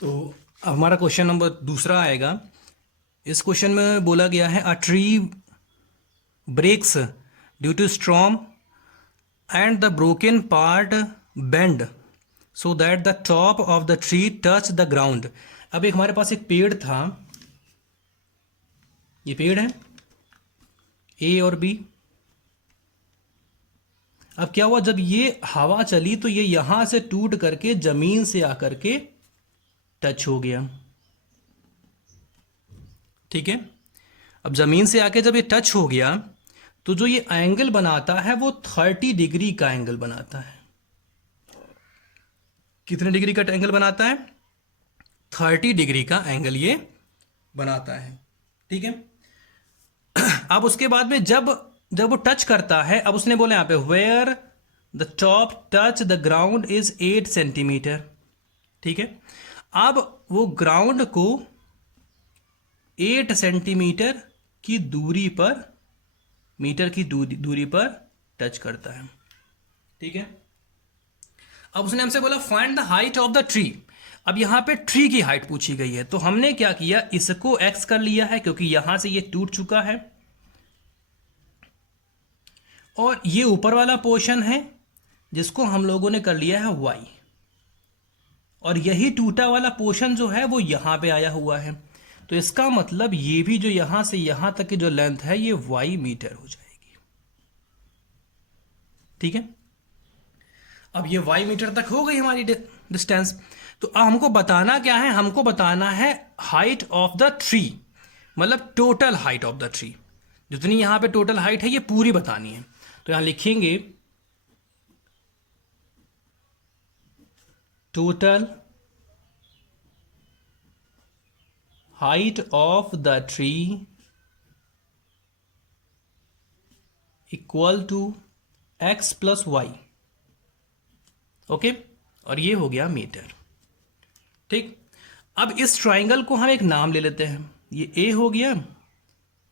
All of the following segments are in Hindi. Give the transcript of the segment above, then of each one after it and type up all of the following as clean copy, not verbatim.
तो अब हमारा क्वेश्चन नंबर दूसरा आएगा। इस क्वेश्चन में बोला गया है a tree breaks due to storm and the broken part bend so that the top of the tree touch the ground. अब एक हमारे पास एक पेड़ था, ये पेड़ है ए और बी। अब क्या हुआ, जब ये हवा चली तो ये यहां से टूट करके जमीन से आकर के टच हो गया। ठीक है, अब जमीन से आके जब ये टच हो गया तो जो ये एंगल बनाता है वो 30 डिग्री का एंगल बनाता है। कितने डिग्री का एंगल बनाता है? 30 डिग्री का एंगल ये बनाता है। ठीक है, अब उसके बाद में जब जब वो टच करता है, अब उसने बोला यहां पे where the top touch the ground is 8 centimetre. ठीक है, अब वो ग्राउंड को 8 सेंटीमीटर की दूरी पर, मीटर की दूरी पर टच करता है। ठीक है, अब उसने हमसे बोला find the height of the tree. अब यहां पे ट्री की हाइट पूछी गई है, तो हमने क्या किया, इसको एक्स कर लिया है क्योंकि यहां से ये टूट चुका है, और ये ऊपर वाला पोर्शन है जिसको हम लोगों ने कर लिया है वाई, और यही टूटा वाला पोर्शन जो है वो यहां पे आया हुआ है। तो इसका मतलब ये भी जो यहां से यहां तक की जो लेंथ है ये वाई मीटर हो जाएगी। ठीक है, अब ये वाई मीटर तक हो गई हमारी डिस्टेंस। तो अब हमको बताना क्या है, हमको बताना है हाइट ऑफ द ट्री, मतलब total height of the tree. जितनी यहां पे टोटल हाइट है ये पूरी बतानी है। तो यहां लिखेंगे total height of the tree equal to X plus Y. Okay, और ये हो गया मीटर। ठीक, अब इस ट्राइंगल को हम एक नाम ले लेते हैं। ये ए हो गया,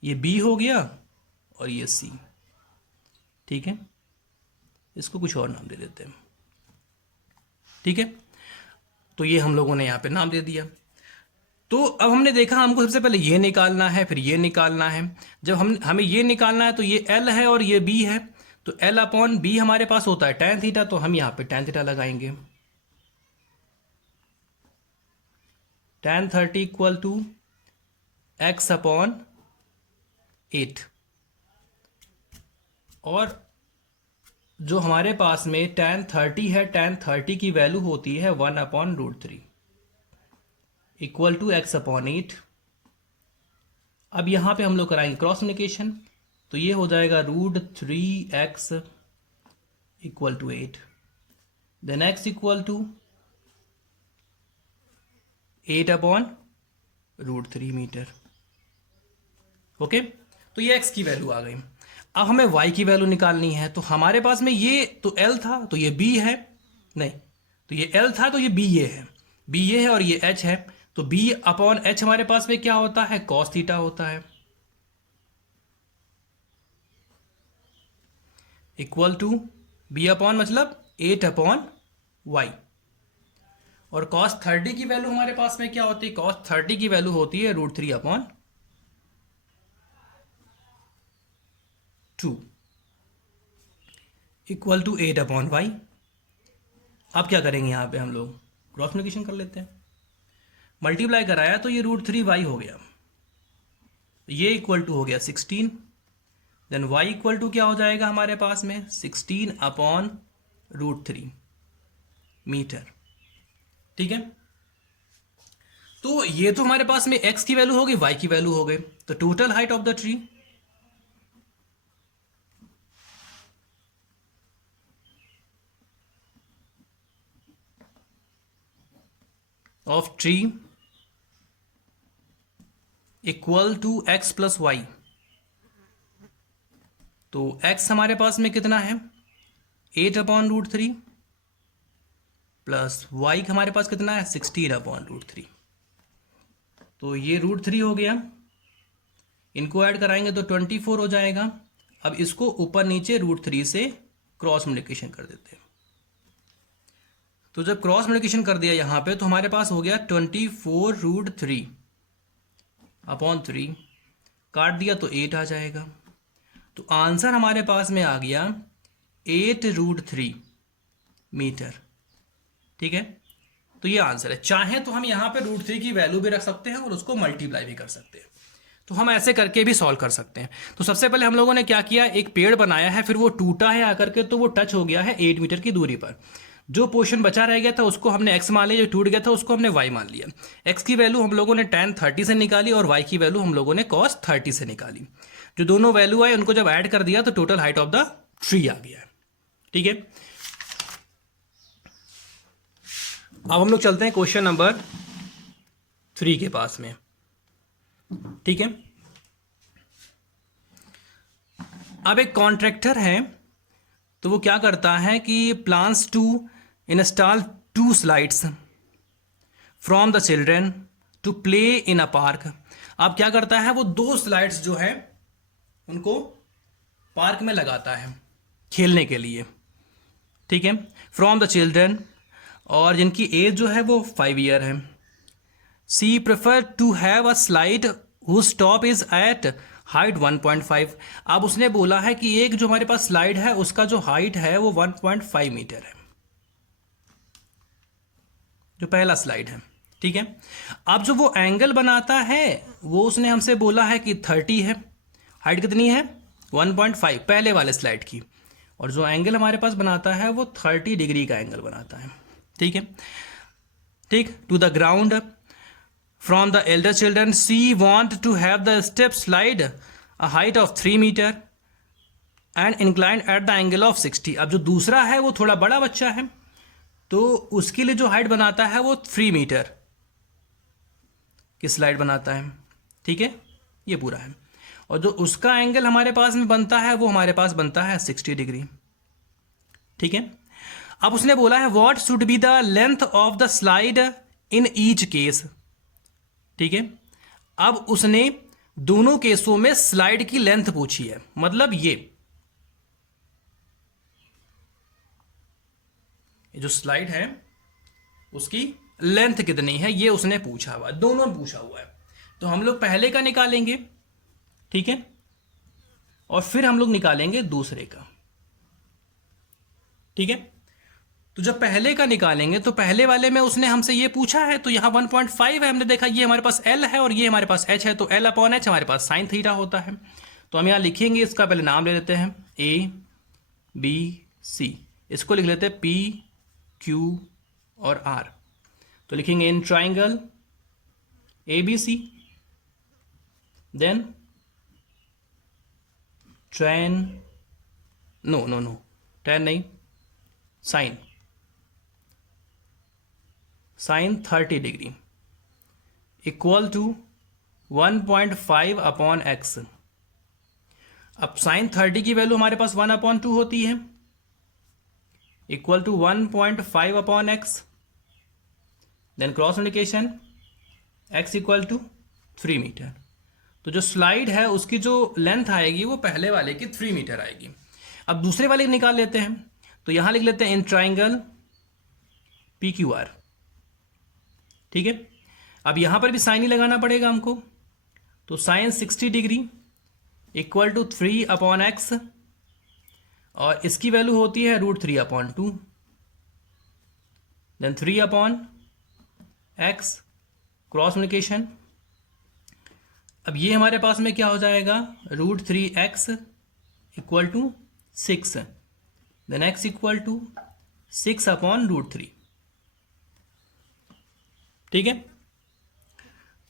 ये बी हो गया, और ये सी। ठीक है, इसको कुछ और नाम दे देते हैं। ठीक है, तो ये हम लोगों ने यहां पे नाम दे दिया। तो अब हमने देखा हमको सबसे पहले ये निकालना है, फिर ये निकालना है। जब हमें ये निकालना है तो ये एल है और ये बी है, तो एल अपॉन बी हमारे पास होता है tan थीटा, तो हम यहां पे tan थीटा लगाएंगे। tan 30 equal to X upon 8, और जो हमारे पास में tan 30 है, tan 30 की वैल्यू होती है 1/√3 इक्वल टू एक्स अपॉन 8। अब यहां पे हम लोग कराएंगे क्रॉस मल्टीप्लिकेशन, तो ये हो जाएगा √3x equal to 8, then x equal to 8/√3 metre. Okay, तो ये x की वैल्यू आ गई। अब हमें y की वैल्यू निकालनी है, तो हमारे पास में ये तो l था तो ये b है, नहीं तो ये l था तो ये b ये है, b ये है और ये h है, तो b अपॉन h हमारे पास में क्या होता है, cos थीटा होता है, इक्वल टू b अपॉन मतलब 8/y, और cos 30 की वैल्यू हमारे पास में क्या होती है, cos 30 की वैल्यू होती है √3/2 इक्वल टू 8/y। अब क्या करेंगे, यहां पे हम लोग क्रॉस मल्टीप्लिकेशन कर लेते हैं। मल्टीप्लाई कराया तो ये √3y हो गया, ये इक्वल टू हो गया 16, देन y इक्वल टू क्या हो जाएगा हमारे पास में 16/√3 मीटर। ठीक है, तो ये तो हमारे पास में x की वैल्यू हो गई, y की वैल्यू हो गई, तो total height of the tree of tree equal to x plus Y. तो x हमारे पास में कितना है 8/√3 प्लस y हमारे पास कितना है 16/√3, तो ये √3 हो गया, इनको ऐड कराएंगे तो 24 हो जाएगा। अब इसको ऊपर नीचे √3 से क्रॉस मल्टीप्लिकेशन कर देते हैं, तो जब क्रॉस मल्टीप्लिकेशन कर दिया यहाँ पे तो हमारे पास हो गया 24√3/3, काट दिया तो 8 आ जाएगा। तो आंसर हमारे पास में आ गया 8√3 मीटर। ठीक है, तो ये आंसर है। चाहे तो हम यहाँ पे √3 की वैल्यू भी रख सकते हैं और उसको मल्टीप्लाई भी कर सकते हैं। तो हम ऐसे करके भी सॉल्व कर सकते हैं। तो सबसे पहले हम लोगों ने क्या किया, एक पेड़ बनाया है, फिर वो टूटा है आकर के, तो वो टच हो गया है 8 मीटर की दूरी पर। जो पोर्शन बचा रह गया था उसको हमने x मान लिया, जो टूट गया था उसको हमने y मान लिया। x की वैल्यू हम लोगों ने tan 30 से निकाली और y की वैल्यू हम लोगों ने cos 30 से निकाली। जो दोनों वैल्यू आए उनको जब ऐड कर दिया तो total height of the tree आ गया। ठीक है, अब हम लोग चलते हैं क्वेश्चन नंबर 3 के पास में। ठीक है, अब एक कॉन्ट्रैक्टर है, तो वो क्या करता है कि plans to install 2 slides from the children to play in a park. अब क्या करता है, वो 2 स्लाइड्स जो है उनको पार्क में लगाता है खेलने के लिए। ठीक है, फ्रॉम द चिल्ड्रेन, और जिनकी एज जो है वो 5 ईयर है। She prefer to have a slide whose top is at height 1.5। अब उसने बोला है कि एक जो हमारे पास स्लाइड है उसका जो हाइट है वो 1.5 मीटर है, जो पहला स्लाइड है। ठीक है, अब जो वो एंगल बनाता है वो उसने हमसे बोला है कि 30 है, हाइट कितनी है 1.5 पहले वाले स्लाइड की, और जो एंगल हमारे पास बनाता है वो 30 डिग्री का एंगल बनाता है। ठीक है, ठीक, to the ground from the elder children, she want to have the step slide a height of 3 metre and inclined at the angle of 60। अब जो दूसरा है वो थोड़ा बड़ा बच्चा है, तो उसके लिए जो हाइट बनाता है वो 3 मीटर की स्लाइड बनाता है। ठीक है, ये पूरा है, और जो उसका एंगल हमारे पास में बनता है वो हमारे पास बनता है 60 डिग्री। ठीक है, अब उसने बोला है what should be the length of the slide in each case. ठीक है, अब उसने दोनों केसों में स्लाइड की लेंथ पूछी है, मतलब ये जो स्लाइड है उसकी लेंथ कितनी है ये उसने पूछा हुआ, दोनों पूछा हुआ है। तो हम लोग पहले का निकालेंगे, ठीक है, और फिर हम लोग निकालेंगे दूसरे का। ठीक है, तो जब पहले का निकालेंगे तो पहले वाले में उसने हमसे ये पूछा है, तो यहाँ 1.5 है, हमने देखा ये हमारे पास L है और ये हमारे पास H है, तो L अपॉन H हमारे पास साइन थीटा होता है। तो हम यहाँ लिखेंगे, इसका पहले नाम ले लेते हैं A B C, इसको लिख लेते हैं P Q और R। तो लिखेंगे in triangle ABC, then tan नहीं, sine 30 degree equal to 1.5 upon x। अब साइन 30 की वैल्यू हमारे पास 1/2 होती है, equal to 1.5 upon x, then cross multiplication x equal to 3 metre. तो जो स्लाइड है उसकी जो लेंथ आएगी वो पहले वाले की 3 मीटर आएगी। अब दूसरे वाले निकाल लेते हैं, तो यहां लिख लेते हैं इन ट्राइंगल PQR। ठीक है, अब यहां पर भी साइन ही लगाना पड़ेगा हमको, तो sine 60 degree equal to 3 upon x, और इसकी वैल्यू होती है √3/2, then 3 upon x, cross multiplication. अब ये हमारे पास में क्या हो जाएगा, √3x equal to 6, then x equal to 6 upon √3। ठीक है,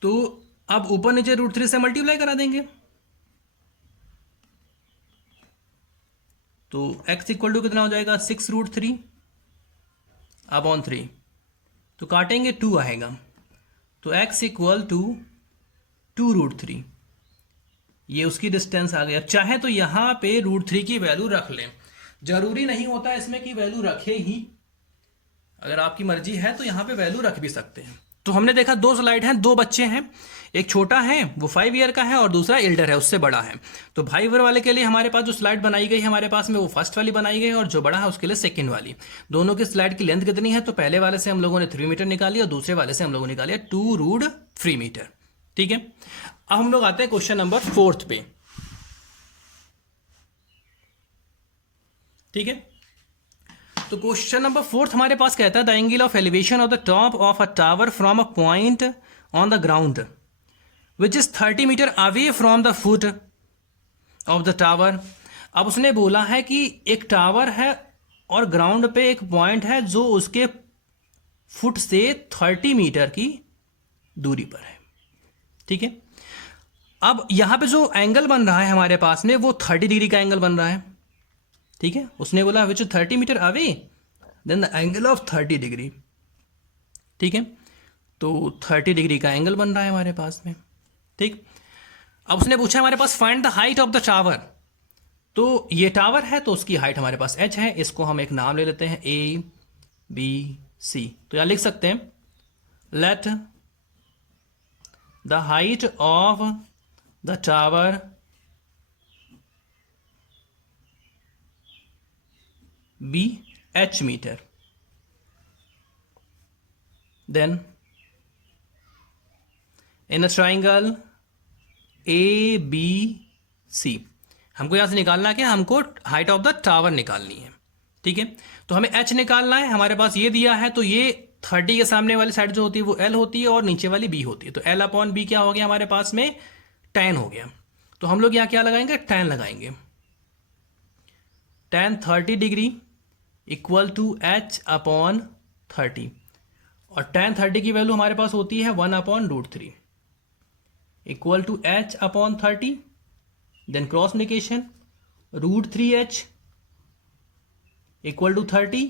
तो अब ऊपर नीचे √3 से मल्टीप्लाई करा देंगे, तो x इक्वल टू कितना हो जाएगा 6√3 अपॉन 3, तो काटेंगे 2 आएगा, तो x इक्वल टू 2√3, ये उसकी डिस्टेंस आ गई। अब चाहे तो यहां पे √3 की वैल्यू रख लें, जरूरी नहीं होता इसमें कि वैल्यू रखे ही, अगर आपकी मर्जी है तो यहां पे वैल्यू रख भी सकते हैं। तो हमने देखा दो स्लाइड हैं, दो बच्चे हैं, एक छोटा है वो 5 ईयर का है और दूसरा एल्डर है उससे बड़ा है। तो 5 ईयर वाले के लिए हमारे पास जो स्लाइड बनाई गई है हमारे पास में वो फर्स्ट वाली बनाई गई है और जो बड़ा है उसके लिए सेकंड वाली। दोनों की स्लाइड की लेंथ कितनी है, तो पहले वाले से हम लोगों ने 3 मीटर निकाली और दूसरे वाले से हम लोगों ने निकाली 2√3 मीटर। ठीक है, अब हम लोग आते हैं क्वेश्चन नंबर 4 पे। ठीक है, तो क्वेश्चन नंबर 4 हमारे पास कहता है the angle of elevation of the top of a tower from a point on the ground which is 30 metre away from the foot of the tower. अब उसने बोला है कि एक टावर है और ग्राउंड पे एक पॉइंट है जो उसके फुट से 30 मीटर की दूरी पर है। ठीक है, अब यहां पे जो एंगल बन रहा है हमारे पास में वो 30 डिग्री का एंगल बन रहा है। ठीक है, उसने बोला which 30 metre away then the angle of 30 degree. ठीक है, तो 30 डिग्री का एंगल बन रहा है हमारे पास में। ठीक, अब उसने पूछा हमारे पास find the height of the tower. तो ये टावर है तो उसकी हाइट हमारे पास h है, इसको हम एक नाम ले लेते हैं ABC। तो यहां लिख सकते हैं let the height of the tower be h metre, then in a triangle ABC हमको यहां से निकालना है कि हमको हाइट ऑफ द टावर निकालनी है। ठीक है, तो हमें h निकालना है, हमारे पास ये दिया है, तो ये 30 के सामने वाली साइड जो होती है वो L होती है और नीचे वाली B होती है। तो L अपॉन B क्या हो गया हमारे पास में, tan हो गया। तो हम लोग यहां क्या लगाएंगे, tan लगाएंगे। tan 30 degree equal to h upon 30 और tan 30 की वैल्यू हमारे पास होती है 1/√3 equal to h upon 30, then cross multiplication √3h equal to 30।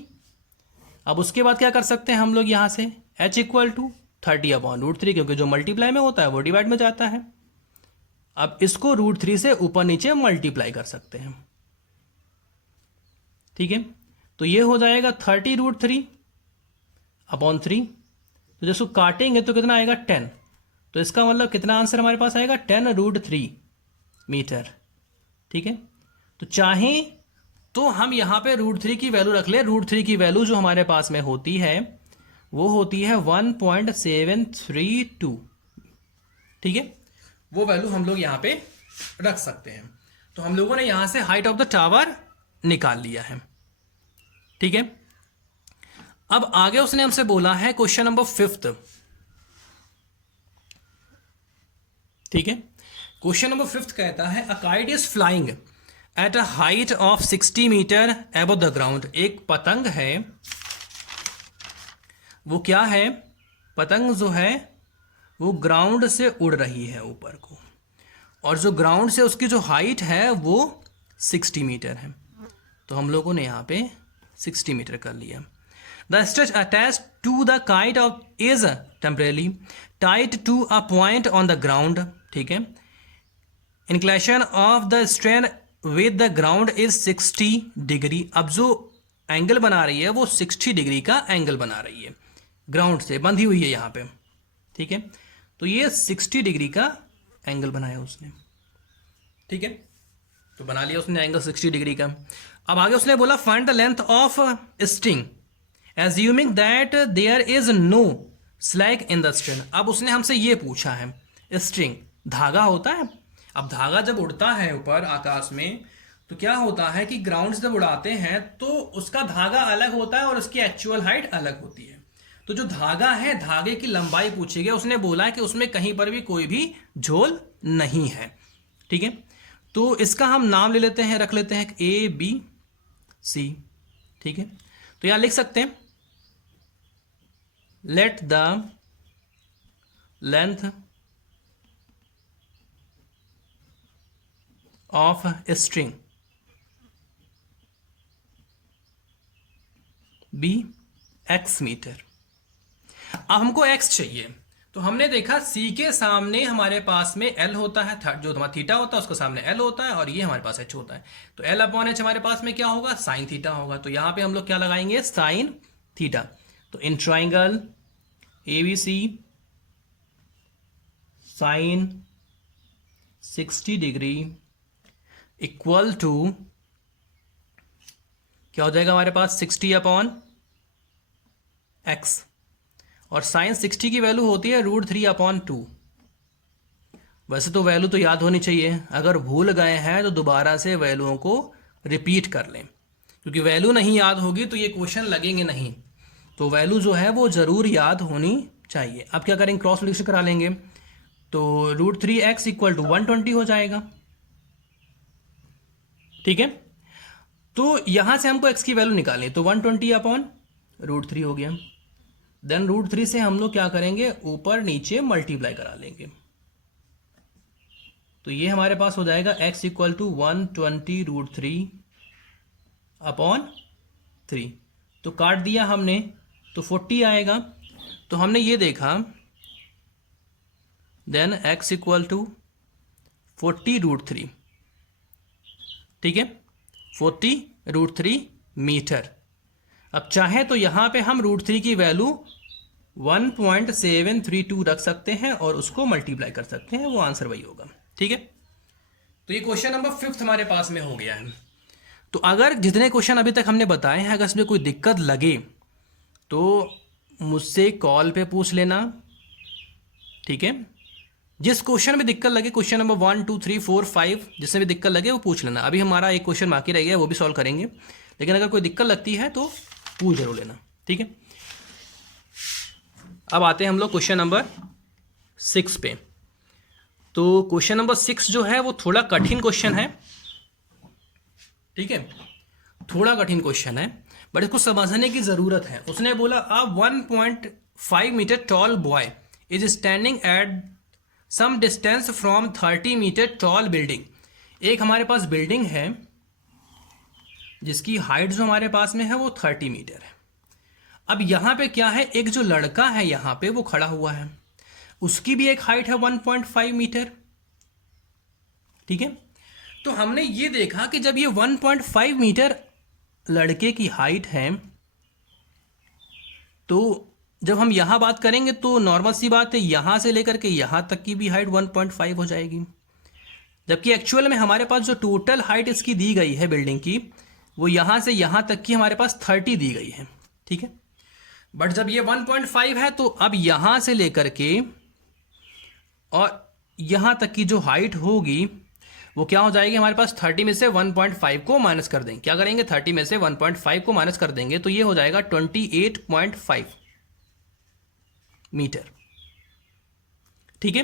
अब उसके बाद क्या कर सकते हैं हम लोग यहां से h इक्वल टू 30 अपॉन √3, क्योंकि जो मल्टीप्लाई में होता है वो डिवाइड में जाता है। अब इसको √3 से ऊपर नीचे मल्टीप्लाई कर सकते हैं। ठीक है, तो ये हो जाएगा 30√3 अपॉन 3। तो जैसे काटेंगे तो कितना आएगा 10, तो इसका मतलब कितना आंसर हमारे पास आएगा 10√3 मीटर। ठीक है, तो चाहें तो हम यहां पे √3 की वैल्यू रख ले। √3 की वैल्यू जो हमारे पास में होती है वो होती है 1.732। ठीक है, वो वैल्यू हम लोग यहां पे रख सकते हैं। तो हम लोगों ने यहां से हाइट ऑफ द टावर निकाल लिया है। ठीक है, अब आगे उसने हमसे बोला है क्वेश्चन नंबर 5। ठीक है, क्वेश्चन नंबर 5 कहता है a kite is flying at a height of 60 metre above the ground. एक पतंग है, वो क्या है, पतंग जो है वो ग्राउंड से उड़ रही है ऊपर को, और जो ग्राउंड से उसकी जो हाइट है वो 60 मीटर है। तो हम लोगों ने यहाँ पे 60 मीटर कर लिया। The stretch attach to the kite of is temporarily tied to a point on the ground. ठीक है, inclination of the strain with the ground is 60 degree. अब जो एंगल बना रही है वो 60 डिग्री का एंगल बना रही है, ग्राउंड से बंधी हुई है यहाँ पे। ठीक है, तो ये 60 डिग्री का एंगल बनाया उसने। ठीक है, तो बना लिया उसने एंगल 60 डिग्री का। अब आगे उसने बोला find the length of string assuming that there is no slack in the string. अब उसने हमसे ये पूछा है, स्ट्रिंग धागा होता है, अब धागा जब उड़ता है ऊपर आकाश में तो क्या होता है कि ग्राउंड से जब उड़ाते हैं तो उसका धागा अलग होता है और उसकी एक्चुअल हाइट अलग होती है। तो जो धागा है, धागे की लंबाई पूछी गई, उसने बोला है कि उसमें कहीं पर भी कोई भी झोल नहीं है। ठीक है, तो इसका हम नाम ले लेते हैं, रख लेते हैं ABC। ठीक है, तो यहां लिख सकते हैं let the length of string be x metre. अब हमको x चाहिए, तो हमने देखा c के सामने हमारे पास में l होता है, जो हमारा थीटा होता है उसके सामने l होता है, और ये हमारे पास h होता है। तो l अपॉन h हमारे पास में क्या होगा, साइन थीटा होगा। तो यहां पे हम लोग क्या लगाएंगे, साइन थीटा। तो in triangle ABC sine 60 degree equal to क्या हो जाएगा हमारे पास 60 अपॉन एक्स, और साइन 60 की वैल्यू होती है √3/2। वैसे तो वैल्यू तो याद होनी चाहिए, अगर भूल गए हैं तो दोबारा से वैल्यूओं को रिपीट कर लें, क्योंकि वैल्यू नहीं याद होगी तो ये क्वेश्चन लगेंगे नहीं। तो वैल्यू जो है वो ज़रूर याद होनी चाहिए। अब क्या करेंगे, क्रॉस मल्टीप्लिकेशन करा लेंगे, तो √3x इक्वल टू 120 हो जाएगा। ठीक है, तो यहां से हमको x की वैल्यू निकालनी, तो 120 अपॉन √3 हो गया। देन √3 से हम लोग क्या करेंगे, ऊपर नीचे मल्टीप्लाई करा लेंगे, तो ये हमारे पास हो जाएगा x इक्वल टू 120 √3 अपॉन 3। तो काट दिया हमने, तो 40 आएगा। तो हमने ये देखा, देन x इक्वल टू 40 √3, ठीक है, 40 √3 मीटर। अब चाहे तो यहां पे हम √3 की वैल्यू 1.732 रख सकते हैं और उसको मल्टीप्लाई कर सकते हैं, वो आंसर वही होगा। ठीक है, तो ये क्वेश्चन नंबर 5 हमारे पास में हो गया है। तो अगर जितने क्वेश्चन अभी तक हमने बताए हैं, अगर इसमें कोई दिक्कत लगे तो मुझसे कॉल पे पूछ लेना। ठीक है, जिस क्वेश्चन में दिक्कत लगे, क्वेश्चन नंबर 1 2 3 4 5 जिसमें भी दिक्कत लगे वो पूछ लेना। अभी हमारा एक क्वेश्चन बाकी रह गया, वो भी सॉल्व करेंगे, लेकिन अगर कोई दिक्कत लगती है तो पूछ जरूर लेना। ठीक है, अब आते हैं हम लोग क्वेश्चन नंबर 6 पे। तो क्वेश्चन नंबर 6 जो है वो थोड़ा कठिन क्वेश्चन है। ठीक है, थोड़ा कठिन क्वेश्चन है, बट इसको समझने की जरूरत है। उसने बोला a 1.5 metre tall boy is standing at some distance from 30 metre tall building. एक हमारे पास बिल्डिंग है जिसकी हाइट जो हमारे पास में है वो 30 मीटर है। अब यहां पे क्या है, एक जो लड़का है यहां पे वो खड़ा हुआ है, उसकी भी एक हाइट है 1.5 मीटर। ठीक है, तो हमने ये देखा कि जब ये 1.5 मीटर लड़के की हाइट है, तो जब हम यहां बात करेंगे तो नॉर्मल सी बात है, यहां से लेकर के यहां तक की भी हाइट 1.5 हो जाएगी। जबकि एक्चुअल में हमारे पास जो टोटल हाइट इसकी दी गई है बिल्डिंग की, वो यहां से यहां तक की हमारे पास 30 दी गई है। ठीक है, बट जब ये 1.5 है, तो अब यहां से लेकर के और यहां तक की जो हाइट होगी वो क्या हो जाएगी, हमारे पास 30 में से 1.5 को माइनस कर देंगे। क्या करेंगे, 30 में से 1.5 को माइनस कर देंगे, तो ये हो जाएगा 28.5 मीटर। ठीक है,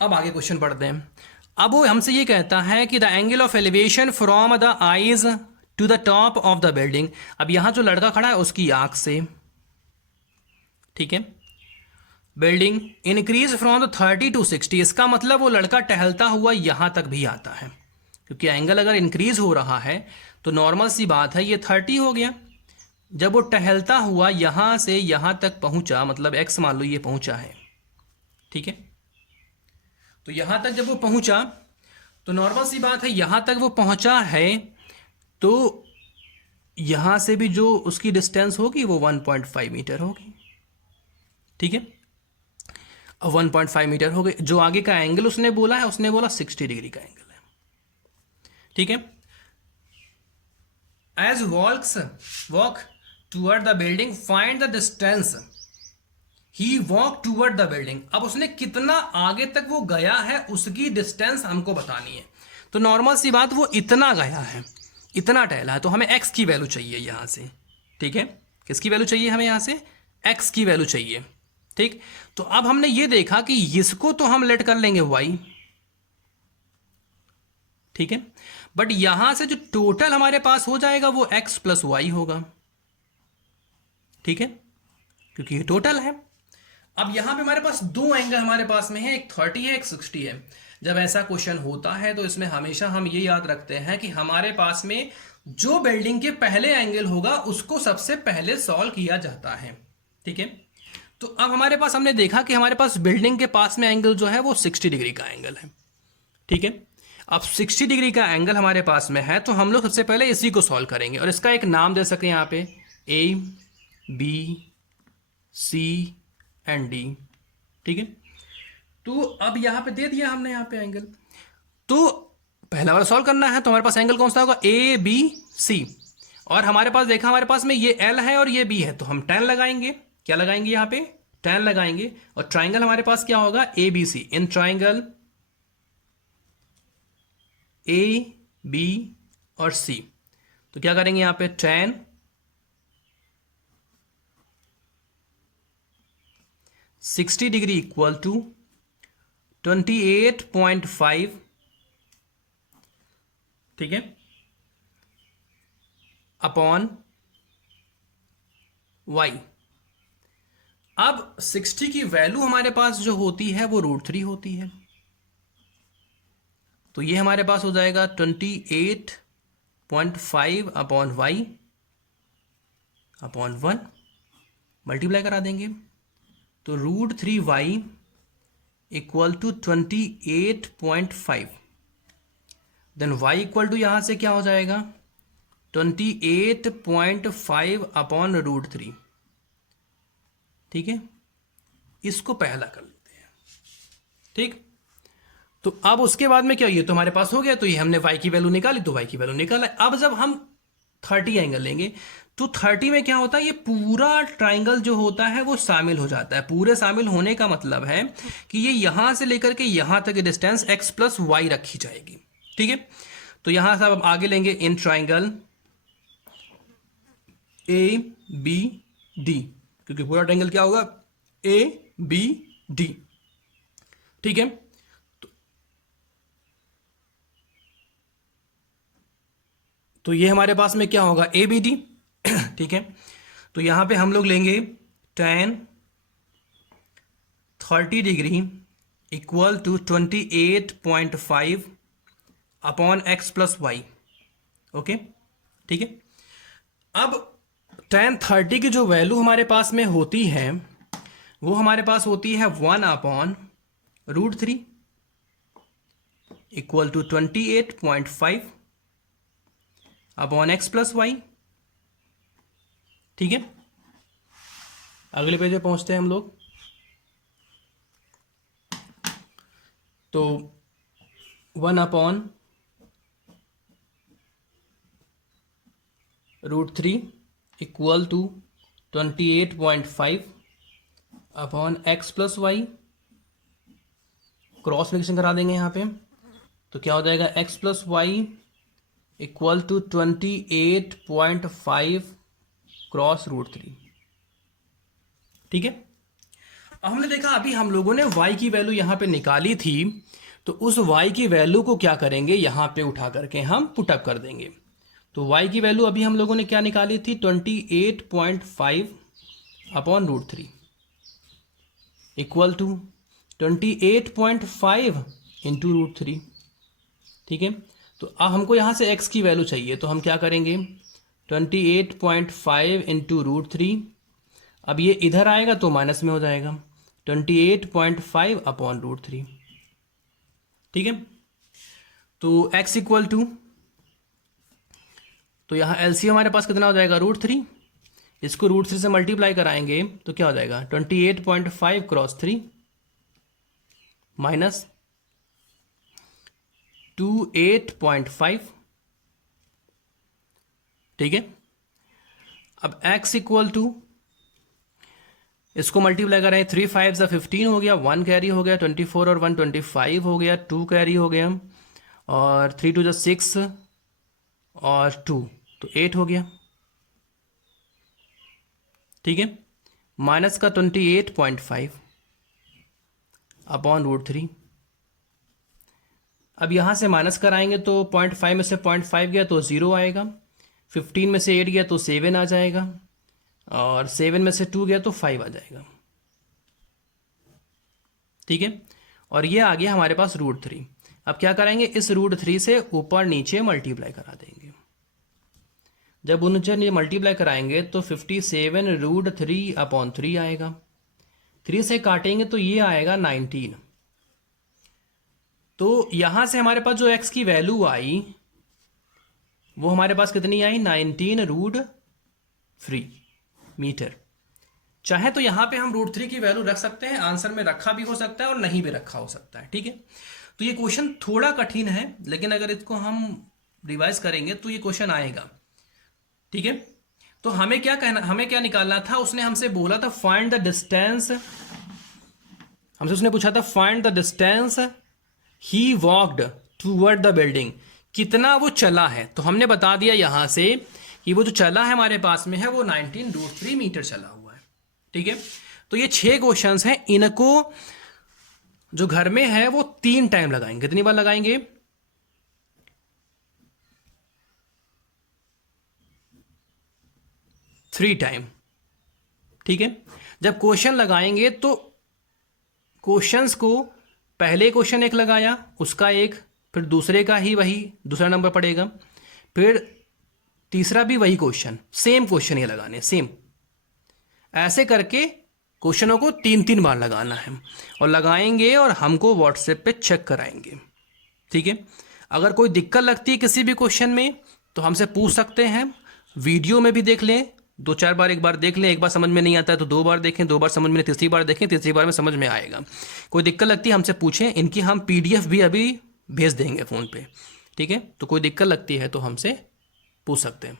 अब आगे क्वेश्चन पढ़ते हैं। अब वो हमसे ये कहता है कि the angle of elevation from the eyes to the top of the building. अब यहां जो लड़का खड़ा है उसकी आंख से, ठीक है, building increase from the 30 to 60। इसका मतलब वो लड़का टहलता हुआ यहां तक भी आता है, क्योंकि एंगल अगर इंक्रीज हो रहा है तो नॉर्मल सी बात है, ये 30 हो गया। जब वो टहलता हुआ यहां से यहां तक पहुंचा, मतलब एक्स मान लो ये पहुंचा है। ठीक है, तो यहां तक जब वो पहुंचा तो नॉर्मल सी बात है, यहां तक वो पहुंचा है तो यहां से भी जो उसकी डिस्टेंस होगी वो 1.5 मीटर होगी। ठीक है, अब 1.5 मीटर हो गई। जो आगे का एंगल उसने बोला है, उसने बोला 60 डिग्री का एंगल है। ठीक है, as walk toward the building find the distance he walk toward the building. अब उसने कितना आगे तक वो गया है उसकी डिस्टेंस हमको बतानी है। तो नॉर्मल सी बात, वो इतना गया है, इतना टहला है, तो हमें एक्स की वैल्यू चाहिए यहां से। ठीक है, किसकी वैल्यू चाहिए हमें यहां से, एक्स की वैल्यू चाहिए। ठीक, तो अब हमने ये देखा कि इसको तो हम लेट कर लेंगे वाई। ठीक है, बट यहां से जो टोटल हमारे पास हो जाएगा वो एक्स प्लस वाई होगा। ठीक है, क्योंकि ये टोटल है। अब यहां पे हमारे पास दो एंगल हमारे पास में है, एक 30 है, एक 60 है। जब ऐसा क्वेश्चन होता है तो इसमें हमेशा हम ये याद रखते हैं कि हमारे पास में जो बिल्डिंग के पहले एंगल होगा उसको सबसे पहले सॉल्व किया जाता है। ठीक है, तो अब हमारे पास हमने देखा कि हमारे पास बिल्डिंग के पास में एंगल जो है वो 60 डिग्री का एंगल है। ठीक है, अब 60 डिग्री का एंगल हमारे पास में है, तो हम लोग सबसे पहले इसी को सॉल्व करेंगे और इसका एक नाम दे सकते हैं यहाँ पे A B C and D. ठीक है, तो अब यहाँ पे दे दिया हमने यहाँ पे एंगल, तो पहला वाला सॉल्व करना है, तो हमारे पास एंगल कौन सा होगा, ए बी सी, और हमारे पास देखा हमारे पास में ये एल है और ये बी है, तो हम tan लगाएंगे, क्या लगाएंगे यहाँ पे, tan लगाएंगे, और ट्राइंगल हमारे पास क्या होगा, A B C, in triangle A B और सी, तो क्या करेंगे यहाँ पे tan 60 डिग्री इक्वल टू 28.5, ठीक है, अपॉन y। अब 60 की वैल्यू हमारे पास जो होती है वो √3 होती है, तो ये हमारे पास हो जाएगा 28.5 अपॉन y अपॉन 1, मल्टीप्लाई करा देंगे, तो √3y equal to 28.5, then y equal to यहाँ से क्या हो जाएगा 28.5 अपॉन √3, ठीक है, इसको पहला कर लेते हैं, ठीक। तो अब उसके बाद में क्या, ये तो हमारे पास हो गया, तो ये हमने y की वैल्यू निकाली, तो y की वैल्यू निकाला। अब जब हम 30 एंगल लेंगे तो 30 में क्या होता है, ये पूरा ट्राइंगल जो होता है वो शामिल हो जाता है। पूरे शामिल होने का मतलब है कि ये यहां से लेकर के यहां तक डिस्टेंस x प्लस वाई रखी जाएगी, ठीक है। तो यहां से अब आगे लेंगे in triangle A B D, क्योंकि पूरा ट्राइंगल क्या होगा, ए बी डी, ठीक है। तो ये हमारे पास में क्या होगा, ए बी डी, ठीक है। तो यहां पे हम लोग लेंगे tan 30 degree equal to 28.5 upon x plus Y, okay, ठीक है। अब tan 30 की जो वैल्यू हमारे पास में होती है वो हमारे पास होती है 1 upon √3 equal to 28.5 upon x plus y, ठीक है। अगले पेज पे पहुंचते हैं हम लोग, तो 1 upon √3 equal to 28.5 upon x plus y, cross mixing करा देंगे यहाँ पे, तो क्या हो जाएगा x plus y equal to 28.5 cross √3, ठीक है। अब हमने देखा अभी हम लोगों ने y की वैल्यू यहां पे निकाली थी, तो उस y की वैल्यू को क्या करेंगे, यहां पे उठा करके हम पुटअप कर देंगे। तो y की वैल्यू अभी हम लोगों ने क्या निकाली थी, 28.5 अपॉन √3 इक्वल टू 28.5 इंटू √3, ठीक है। तो अब हमको यहाँ से x की वैल्यू चाहिए, तो हम क्या करेंगे 28.5 इंटू √3, अब ये इधर आएगा तो माइनस में हो जाएगा 28.5 अपॉन √3, ठीक है। तो x इक्वल टू, तो यहाँ एलसीएम हमारे पास कितना हो जाएगा √3, इसको √3 से मल्टीप्लाई कराएंगे तो क्या हो जाएगा 28.5 क्रॉस 3 माइनस 28.5, ठीक है। अब x इक्वल टू, इसको मल्टीप्लाई करें, 3 5 सा 15 हो गया, 1 कैरी हो गया, 24 और 1 25 हो गया, 2 कैरी हो गया, और 3 2 6 और 2 तो 8 हो गया, ठीक है। माइनस का 28.5 अपॉन √3, अब यहाँ से माइनस कराएंगे तो 0.5 में से 0.5 गया तो 0 आएगा, 15 में से 8 गया तो 7 आ जाएगा, और 7 में से 2 गया तो 5 आ जाएगा, ठीक है। और ये आ गया हमारे पास √3। अब क्या करेंगे, इस √3 से ऊपर नीचे मल्टीप्लाई करा देंगे। जब उनसे मल्टीप्लाई कराएंगे तो 57 √3 अपॉन 3 आएगा, 3 से काटेंगे तो ये आएगा 19। तो यहां से हमारे पास जो x की वैल्यू आई वो हमारे पास कितनी आई, 19 √3 मीटर। चाहे तो यहाँ पे हम √3 की वैल्यू रख सकते हैं, आंसर में रखा भी हो सकता है और नहीं भी रखा हो सकता है, ठीक है। तो ये क्वेश्चन थोड़ा कठिन है, लेकिन अगर इसको हम रिवाइज करेंगे तो ये क्वेश्चन आएगा, ठीक है। तो हमें क्या कहना, हमें क्या निकालना था, उसने हमसे बोला था फाइंड द डिस्टेंस, हमसे उसने पूछा था find the distance he walked toward the building, कितना वो चला है। तो हमने बता दिया यहां से कि वो जो चला है हमारे पास में है वो 19√3 मीटर चला हुआ है, ठीक है। तो ये 6 क्वेश्चंस हैं, इनको जो घर में है वो 3 टाइम लगाएंगे। कितनी बार लगाएंगे? 3 टाइम, ठीक है। जब क्वेश्चन लगाएंगे तो क्वेश्चंस को पहले क्वेश्चन एक लगाया, उसका एक, फिर दूसरे का ही वही दूसरा नंबर पड़ेगा, फिर तीसरा भी वही क्वेश्चन, सेम क्वेश्चन ये लगाने, सेम ऐसे करके क्वेश्चनों को 3-3 बार लगाना है और लगाएंगे और हमको व्हाट्सएप पे चेक कराएंगे, ठीक है। अगर कोई दिक्कत लगती है किसी भी क्वेश्चन में तो हमसे पूछ सकते हैं, वीडियो में भी देख लें, 2-4 बार, एक बार देख लें, एक बार समझ में नहीं आता है तो 2 बार देखें, 2 बार समझ में, तीसरी बार देखें, तीसरी बार में समझ में आएगा। कोई दिक्कत लगती है हमसे पूछें, इनकी हम PDF भी अभी भेज देंगे फ़ोन पे, ठीक है। तो कोई दिक्कत लगती है तो हमसे पूछ सकते हैं।